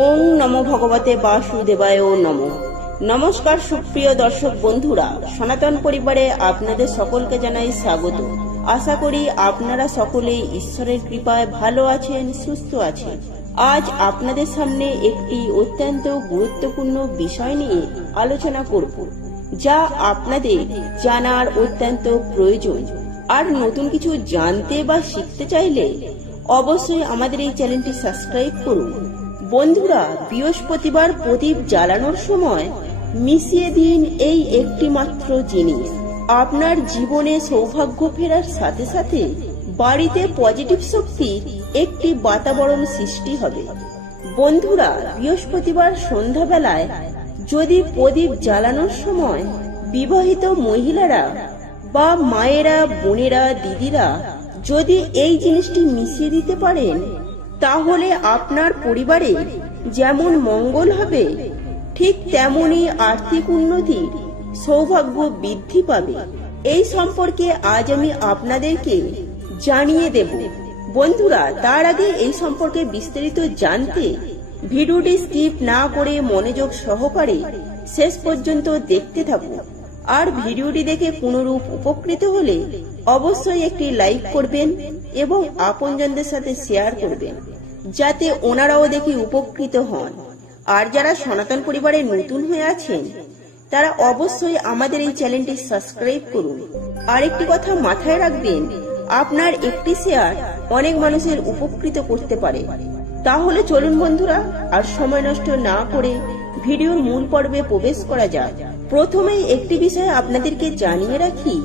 ওং নমো ভগবতে বাসুদেবায় নমো। নমস্কার সুপ্রিয় দর্শক বন্ধুরা, সনাতন পরিবারে আপনাদের সকলকে জানাই স্বাগত। আশা করি আপনারা সকলেই ঈশ্বরের কৃপায় ভালো আছেন, সুস্থ আছেন। আজ আপনাদের সামনে একটি অত্যন্ত গুরুত্বপূর্ণ বিষয় নিয়ে আলোচনা করব, যা আপনাদের জানার অত্যন্ত প্রয়োজন। আর নতুন কিছু জানতে বা শিখতে চাইলে অবশ্যই আমাদের এই চ্যানেলটি সাবস্ক্রাইব করুন। বন্ধুরা, বৃহস্পতিবার প্রদীপ জ্বালানোর সময় মিশিয়ে দিন এই একটি মাত্র জিনিস। আপনার জীবনে সৌভাগ্য ফেরার সাথে সাথে বাড়িতে পজিটিভ শক্তির একটি বাতাবরণ সৃষ্টি হবে। বন্ধুরা, বৃহস্পতিবার সন্ধ্যাবেলায় যদি প্রদীপ জ্বালানোর সময় বিবাহিত মহিলারা বা মায়েরা, বোনেরা, দিদিরা যদি এই জিনিসটি মিশিয়ে দিতে পারেন, তাহলে আপনার পরিবারে যেমন মঙ্গল হবে, ঠিক তেমনই আর্থিক উন্নতি, সৌভাগ্য বৃদ্ধি পাবে। এই সম্পর্কে আজ আমি আপনাদেরকে জানিয়ে দেব। বন্ধুরা, তার আগে এই সম্পর্কে বিস্তারিত জানতে ভিডিওটি স্কিপ না করে মনোযোগ সহকারে শেষ পর্যন্ত দেখতে থাকুন। আর ভিডিওটি দেখে পুনরূপ উপকৃত হলে অবশ্যই একটি লাইক করবেন এবং আপনজনদের সাথে শেয়ার করবেন, যাতে ওনারাও দেখে উপকৃত হন। আর যারা সনাতন পরিবারে নতুন হয়ে আছেন, তারা অবশ্যই আমাদের এই চ্যানেলটি সাবস্ক্রাইব করুন। আরেকটি কথা মাথায় রাখবেন, আপনার একটি শেয়ার অনেক মানুষের উপকৃত করতে পারে। তাহলে চলুন বন্ধুরা, আর সময় নষ্ট না করে ভিডিওর মূল পর্বে প্রবেশ করা যাক। প্রথমেই একটি বিষয় আপনাদেরকে জানিয়ে রাখি,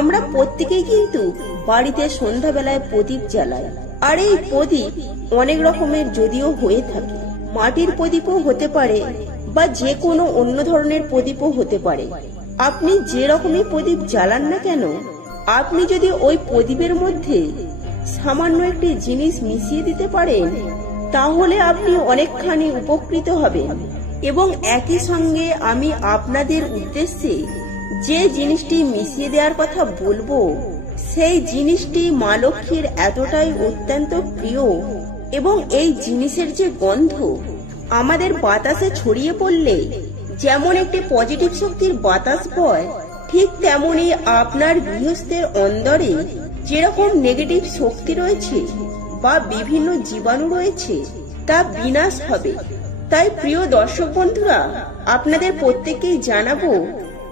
আমরা প্রত্যেকেই কিন্তু বাড়িতে সন্ধ্যাবেলায় প্রদীপ জ্বালাই। আর এই প্রদীপ অনেক রকমের যদিও হয়ে থাকে, মাটির প্রদীপও হতে পারে বা যে কোনো অন্য ধরনের প্রদীপও হতে পারে। আপনি যে রকমই প্রদীপ জ্বালান না কেন, আপনি যদি ওই প্রদীপের মধ্যে সামান্য একটি জিনিস মিশিয়ে দিতে পারেন, তাহলে আপনি অনেকখানি উপকৃত হবেন। এবং একই সঙ্গে আমি আপনাদের উদ্দেশ্যে যে জিনিসটি মিশিয়ে দেওয়ার কথা বলবো, সেই জিনিসটি মা লক্ষ্মীর এতটাই অত্যন্ত প্রিয়, এবং এই জিনিসের যে গন্ধ আমাদের বাতাসে ছড়িয়ে পড়লে যেমন একটি পজিটিভ শক্তির বাতাস বয়, ঠিক তেমনি আপনার গৃহস্থের অন্দরে যেরকম নেগেটিভ শক্তি রয়েছে বা বিভিন্ন জীবাণু রয়েছে, তা বিনাশ হবে। তাই প্রিয় দর্শক বন্ধুরা, আপনাদের প্রত্যেককেই জানাবো,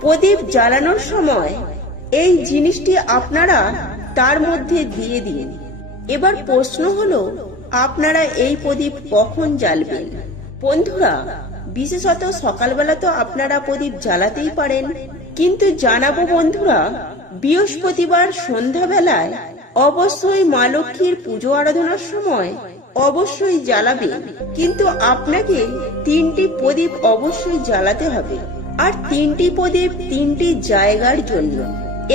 প্রদীপ জ্বালানোর সময় এই জিনিসটি আপনারা তার মধ্যে দিয়ে দিন। এবার প্রশ্ন হলো, আপনারা এই প্রদীপ কখন জ্বালবেন? বন্ধুরা, বিশেষত সকালবেলা তো আপনারা প্রদীপ জ্বালাতেই পারেন, কিন্তু জানাবো বন্ধুরা, বৃহস্পতিবার সন্ধ্যাবেলায় অবশ্যই মা লক্ষ্মীর পুজো আরাধনার সময় অবশ্যই জ্বালাবেন। কিন্তু আপনাকে 3টি প্রদীপ অবশ্যই জ্বালাতে হবে। আর 3টি প্রদীপ 3টি জায়গার জন্য।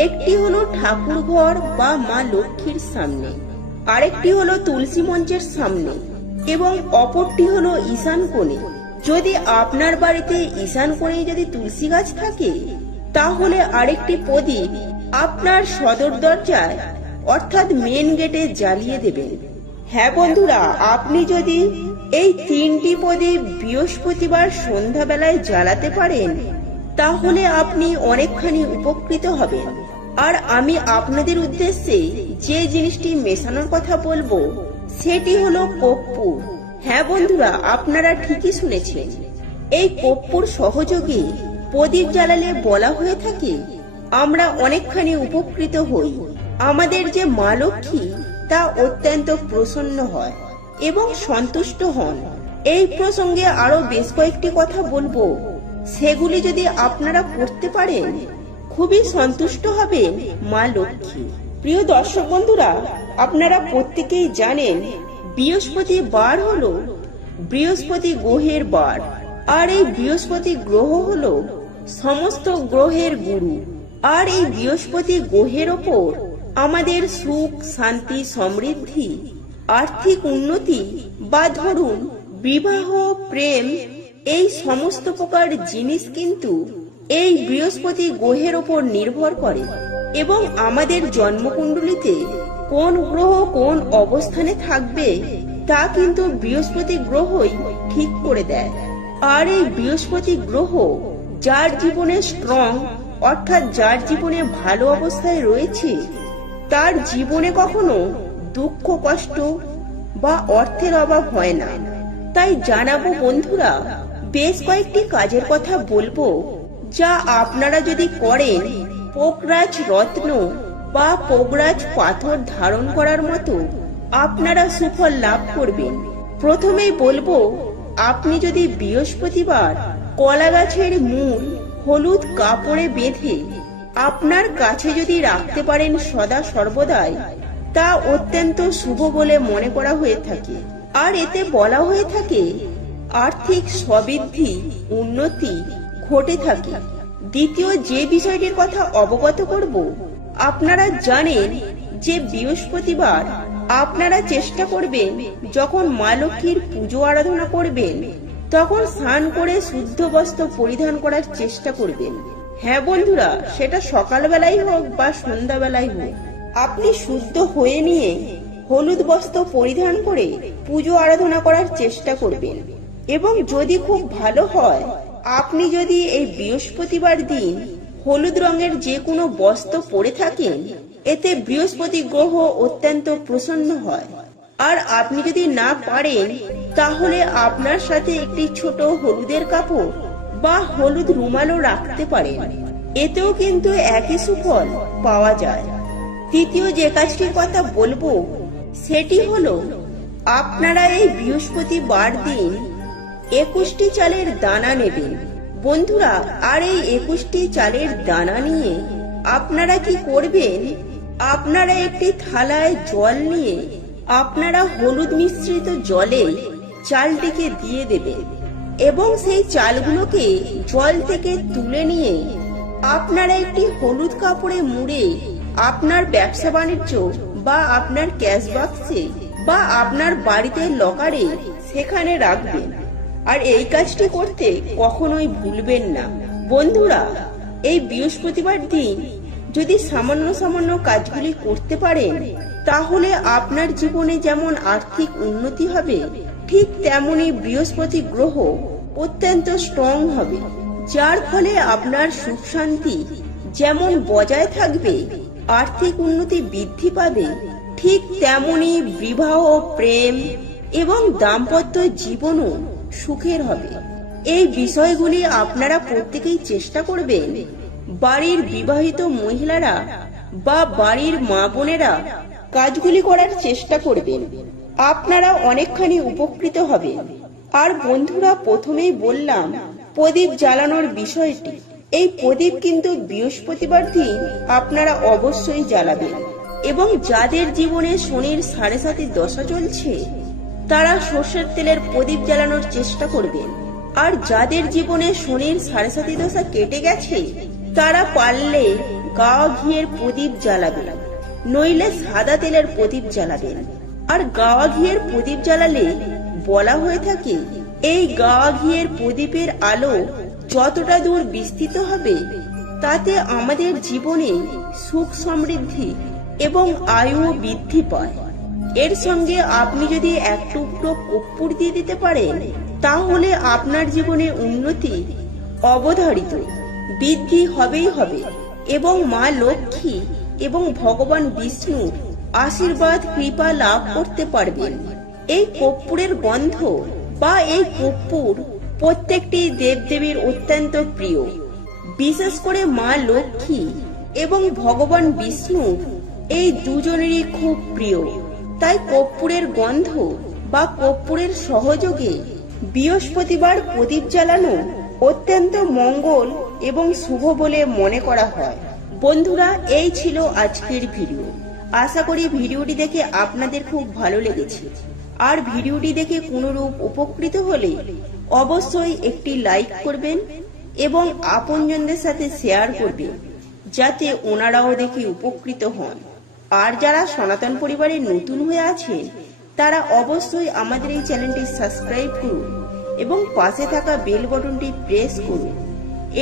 একটি হলো ঠাকুর ঘর বা মা লক্ষ্মীর সামনে, আরেকটি হলো তুলসী মঞ্চের সামনে, এবং অপরটি হলো ঈশান কোণে। যদি আপনার বাড়িতে ঈশান কোণে যদি তুলসী গাছ থাকে, তাহলে আরেকটি প্রদীপ আপনার সদর দরজায় অর্থাৎ মেন গেটে জ্বালিয়ে দেবেন। হ্যাঁ বন্ধুরা, আপনি যদি এই 3টি প্রদীপ বৃহস্পতিবার সন্ধ্যাবেলায় জ্বালাতে পারেন, তাহলে আপনি অনেকখানি উপকৃত হবেন। আর আমি আপনাদের উদ্দেশ্যে যে জিনিসটি মেশানোর কথা বলবো, সেটি হলো কর্পূর। হ্যাঁ বন্ধুরা, আপনারা ঠিকই শুনেছেন, এই কর্পূর সহযোগে প্রদীপ জ্বালালে বলা হয়ে থাকে আমরা অনেকখানি উপকৃত হই। আমাদের যে মা লক্ষ্মী, তা অত্যন্ত প্রসন্ন হয় এবং সন্তুষ্ট হন। এই প্রসঙ্গে আরো বেশ কয়েকটি কথা বলবো, সেগুলি যদি আপনারা করতে পারেন, খুবই সন্তুষ্ট হবেন মা লক্ষ্মী। প্রিয় দর্শক বন্ধুরা, আপনারা প্রত্যেকেই জানেন বৃহস্পতিবার হলো বৃহস্পতি গ্রহের বার। আর এই বৃহস্পতি গ্রহ হলো সমস্ত গ্রহের গুরু। আর এই বৃহস্পতি গ্রহের ওপর আমাদের সুখ, শান্তি, সমৃদ্ধি, আর্থিক উন্নতি বা ধরুন বিবাহ, প্রেম, এই সমস্ত প্রকার জিনিস কিন্তু এই বৃহস্পতি গ্রহের ওপর নির্ভর করে। এবং আমাদের জন্মকুণ্ডলিতে কোন গ্রহ কোন অবস্থানে থাকবে, তা কিন্তু বৃহস্পতি গ্রহই ঠিক করে দেয়। আর এই বৃহস্পতি গ্রহ যার জীবনে স্ট্রং, অর্থাৎ যার জীবনে ভালো অবস্থায় রয়েছে, তার জীবনে কখনো দুঃখ কষ্ট বা অর্থের অভাব হয় না। তাই জানাবো বন্ধুরা, বেশ কয়েকটি কাজের কথা বলবো, যা আপনারা যদি করেন পোকরাজ রত্ন বা পোকরাজ পাথর ধারণ করার মতো আপনারা সুফল লাভ করবেন। প্রথমেই বলবো, আপনি যদি বৃহস্পতিবার কলা গাছের মূল হলুদ কাপড়ে বেঁধে আপনার কাছে যদি রাখতে পারেন সদা সর্বদাই, তা অত্যন্ত শুভ বলে মনে করা হয়ে থাকে। আর এতে বলা হয়ে থাকে আর্থিক সমৃদ্ধি, উন্নতি ঘটে থাকে। দ্বিতীয় যে বিষয়টির কথা অবগত করব, আপনারা জানেন যে বৃহস্পতিবার আপনারা চেষ্টা করবেন যখন মা লক্ষ্মীর পুজো আরাধনা করবেন তখন স্নান করে শুদ্ধ বস্ত্র পরিধান করার চেষ্টা করবেন। হ্যাঁ বন্ধুরা, সেটা সকালবেলাই হোক বা সন্ধ্যাবেলাই হোক, আপনি শুদ্ধ হয়ে নিয়ে হলুদ বস্ত্র পরিধান করে পুজো আরাধনা করার চেষ্টা করবেন। এবং যদি খুব ভালো হয়, আপনি যদি এই বৃহস্পতিবার দিন হলুদ রঙের যে কোনো বস্ত্র পরে থাকেন, এতে বৃহস্পতি গ্রহ অত্যন্ত প্রসন্ন হয়। আর আপনি যদি না পারেন, তাহলে আপনার সাথে একটি ছোট হলুদের কাপড় বা হলুদ রুমালও রাখতে পারেন, এতেও কিন্তু একই সুফল পাওয়া যায়। তৃতীয় যে কাজটির কথা বলবো সেটি হলো, আপনারা এই বৃহস্পতিবার দিন 21টি চালের দানা নেবেন বন্ধুরা। আর এই 21টি চালের দানা নিয়ে আপনারা কি করবেন, আপনারা একটি থালায় জল নিয়ে আপনারা হলুদ মিশ্রিত জলে চালটিকে দিয়ে দেবেন এবং সেই চালগুলোকে জল থেকে তুলে নিয়ে আপনারা একটি হলুদ কাপড়ে মুড়ে আপনার ব্যবসা বাণিজ্য বা আপনার ক্যাশ বাক্সে বা আপনার বাড়িতে লকারে সেখানে রাখবেন। আর এই কাজটি করতে কখনোই ভুলবেন না বন্ধুরা। এই বৃহস্পতিবার দিন যদি সামান্য সামান্য কাজগুলি করতে পারেন, তাহলে আপনার জীবনে যেমন আর্থিক উন্নতি হবে, ঠিক তেমনি বৃহস্পতি গ্রহ অত্যন্ত স্ট্রং হবে, যার ফলে আপনার সুখ শান্তি যেমন বজায় থাকবে, আর্থিক উন্নতি বৃদ্ধি পাবে, ঠিক তেমনি বিবাহ, প্রেম এবং দাম্পত্য জীবনও সুখের হবে। এই বিষয়গুলি আপনারা প্রত্যেকেই চেষ্টা করবেন। বাড়ির বিবাহিত মহিলারা বা বাড়ির মা বোনেরা কাজগুলি করার চেষ্টা করবেন, আপনারা অনেকখানি উপকৃত হবেন। আর বন্ধুরা, প্রথমেই বললাম প্রদীপ জ্বালানোর বিষয়টি। এই প্রদীপ কিন্তু বৃহস্পতিবার দিন আপনারা অবশ্যই জ্বালাবেন। এবং যাদের জীবনে শনির 7.5 দশা চলছে, তারা সর্ষের তেলের প্রদীপ জ্বালানোর চেষ্টা করবেন। আর যাদের জীবনে শনির 7.5 দশা কেটে গেছে, তারা পারলে গাওয়া ঘিয়ের প্রদীপ জ্বালাবেন, নইলে সাদা তেলের প্রদীপ জ্বালাবেন। আর গাওয়া ঘিয়ের প্রদীপ জ্বালালে বলা হয়ে থাকে, এই গাওয়া ঘিয়ের প্রদীপের আলো যতটা দূর বিস্তৃত হবে, তাতে আমাদের জীবনে সুখ সমৃদ্ধি এবং আয়ু বৃদ্ধি পায়। এর সঙ্গে আপনি যদি এক টুকরো কর্পূর দিয়ে দিতে পারেন, তাহলে আপনার জীবনে উন্নতি অবধারিত বৃদ্ধি হবেই হবে এবং মা লক্ষ্মী এবং ভগবান বিষ্ণুর আশীর্বাদ কৃপা লাভ করতে পারবেন। এই কর্পূরের গন্ধ বা এই কর্পূর প্রত্যেকটি দেবদেবীর অত্যন্ত প্রিয়, বিশেষ করে মা লক্ষ্মী এবং ভগবান বিষ্ণু এই দুজনেরই খুব প্রিয়। তাই কর্পূরের গন্ধ বা কর্পূরের সহযোগে বৃহস্পতিবার প্রদীপ জ্বালানো অত্যন্ত মঙ্গল এবং শুভ বলে মনে করা হয়। বন্ধুরা, এই ছিল আজকের ভিডিও। আশা করি ভিডিওটি দেখে আপনাদের খুব ভালো লেগেছে। আর ভিডিওটি দেখে কোনরূপ উপকৃত হলে অবশ্যই একটি লাইক করবেন এবং আপনজনদের সাথে শেয়ার করবেন, যাতে ওনারাও দেখে উপকৃত হন। আর যারা সনাতন পরিবারে নতুন হয়ে আছেন, তারা অবশ্যই আমাদের এই চ্যানেলটি সাবস্ক্রাইব করুন এবং পাশে থাকা বেল বাটনটি প্রেস করুন,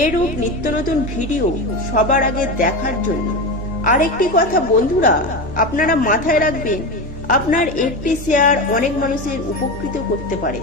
এরূপ নিত্য নতুন ভিডিও সবার আগে দেখার জন্য। আরেকটি কথা বন্ধুরা, আপনারা মাথায় রাখবেন, আপনার একটি শেয়ার অনেক মানুষের উপকৃত করতে পারে।